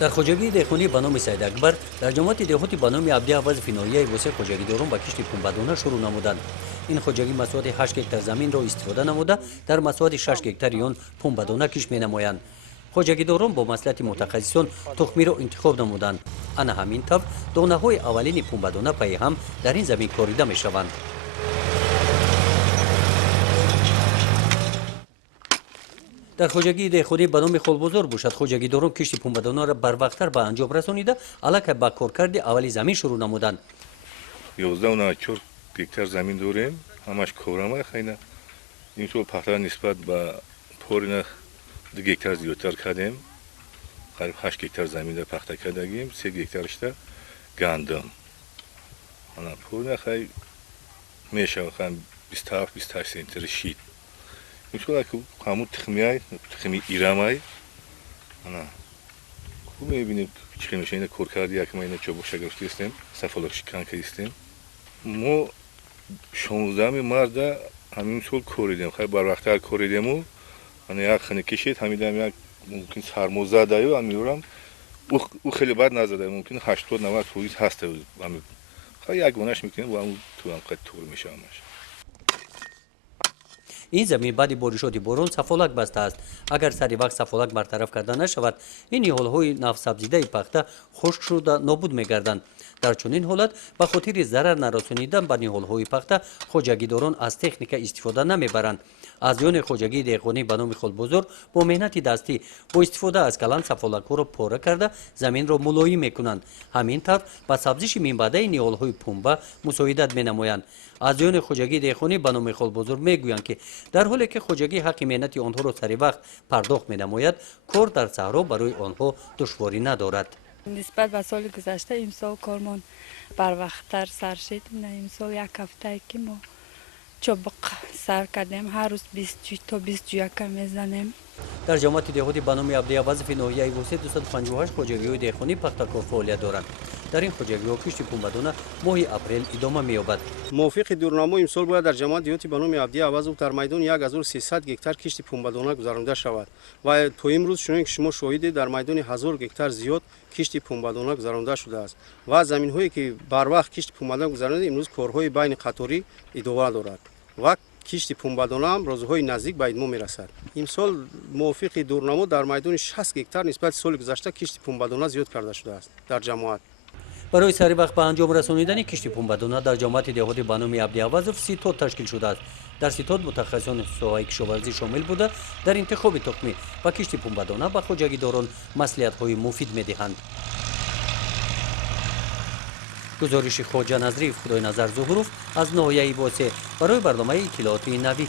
در خوجگی دهخانی به نام سید اکبر در جماعت دهاتی به نام عبدی عوض فینایی واسه خوجگی دارون با کشت پنبه‌دانه شروع نمودند. این خوجگی مساحت 8 هکتار زمین را استفاده نموده در مساحت 6 هکتار آن پنبه‌دانه کش می‌نمایند. خوجگی دارون با مصلحت متخصصان تخمی را انتخاب نمودند. انا همین طور دانه‌های اولین پنبه‌دانه پای هم در این زمین کاریده می‌شوند. در خوجگی دهخانی به نام خلبزر باشد خوجگی دارون کشت پنبه‌دانه را بروقتر به انجام رسانیده الک با کارکرد اولی زمین شروع نمودند. 11 هکتار زمین داریم، همش کورمه خیلی. این طور پختر نسبت به پورینه 2 هکتار زیادتر کردیم. قریب 8 هکتار زمین در پخته کردیم، 3 هکتارش در گندم. انا پورینه خیلی میشه خیلی 27-28 سانتی شید. این طور که همون تخمی ایرمای. انا خوب میبینیم چی میشه این کار کردی که ما این چوب شگرفتی هستیم، سفالک شکن کردیم. ما 16 مرد همین سال کوریدیم، خیلی بر وقت‌تر کوریدیم و من یک خنه کشید همیدم یک ممکن سرموزه دایو میورم او خیلی بد نزده ممکن 80-90 پویز هست همین خیلی یک گونهش میکنیم و اون تو هم قد طور میشه همش. این زمین بعد بارشات باران سفالک بسته است. اگر سری وقت سفالک برطرف کرده نشود این نهال‌های نفس‌افزوده پخته خشک شده نابود می‌گردند. در چنین حالت به خاطر ضرر نرسانیدن به نهال‌های پخته خوجگیداران از تکنیک استفاده نمیبرند. از میان خوجگی دهقانی به نام خلبزر با مهنت دستی با استفاده از کلان سفالک‌ها را پاره کرده زمین را ملایم میکنند. همین طور به سبزش میانبعده نهال‌های پنبه مساعدت مینمایند. از میان خوجگی دهقانی به نام خلبزر میگویند که در حالی که خوجگی حق مهنت آنها را سری وقت پرداخت مینماید کار در صحرا برای آنها دشواری ندارد. نسبت به سال گذشته امسال کارمان بر وقتتر سر شد. امسال یک هفته که ما چوبق سر کردیم هر روز 20 تا 21 میزنیم. در جماعت دهاتی به نام عبدی عوض فینایی واسه 258 خوجگی‌های دهقانی پختکار فعالیت دارند. در این خوجگی‌ها کشت پنبه‌دانه ماه اپریل ادامه می‌یابد. موافق دورنامه امسال باید در جماعت دهاتی به نام عبدی عوض در میدان 1300 هکتار کشت پنبه‌دانه گذرانده شود و تا امروز چنانکه که شما شاهدید در میدان 1000 هکتار زیاد کشت پنبه‌دانه گذرانده شده است و زمین‌هایی که بر وقت کشت پنبه‌دانه گذرانده امروز کارهای بین قطاری ادامه دارد و کشت پنبه‌دانه هم روزهای نزدیک به اتمام میرسد. امسال موافق دورنامه در میدان 60 هکتار نسبت سال گذشته کشت پنبه‌دانه زیاد کرده شده است در جماعت. برای سری وقت به انجام رسانیدن کشت پنبه‌دانه در جماعت دهاتی به نام عبدی عوض 30 تاد تشکیل شده است. در 30 تاد متخصصان ساحه کشاورزی شامل بوده در انتخاب تخمی و کشت پنبه‌دانه به خوجگیداران مصلحت‌های مفید می‌دهند. گزارش خواجه نظری خدای نظر ظهورов از ناحیه واسه برای برنامه اطلاعاتی نوی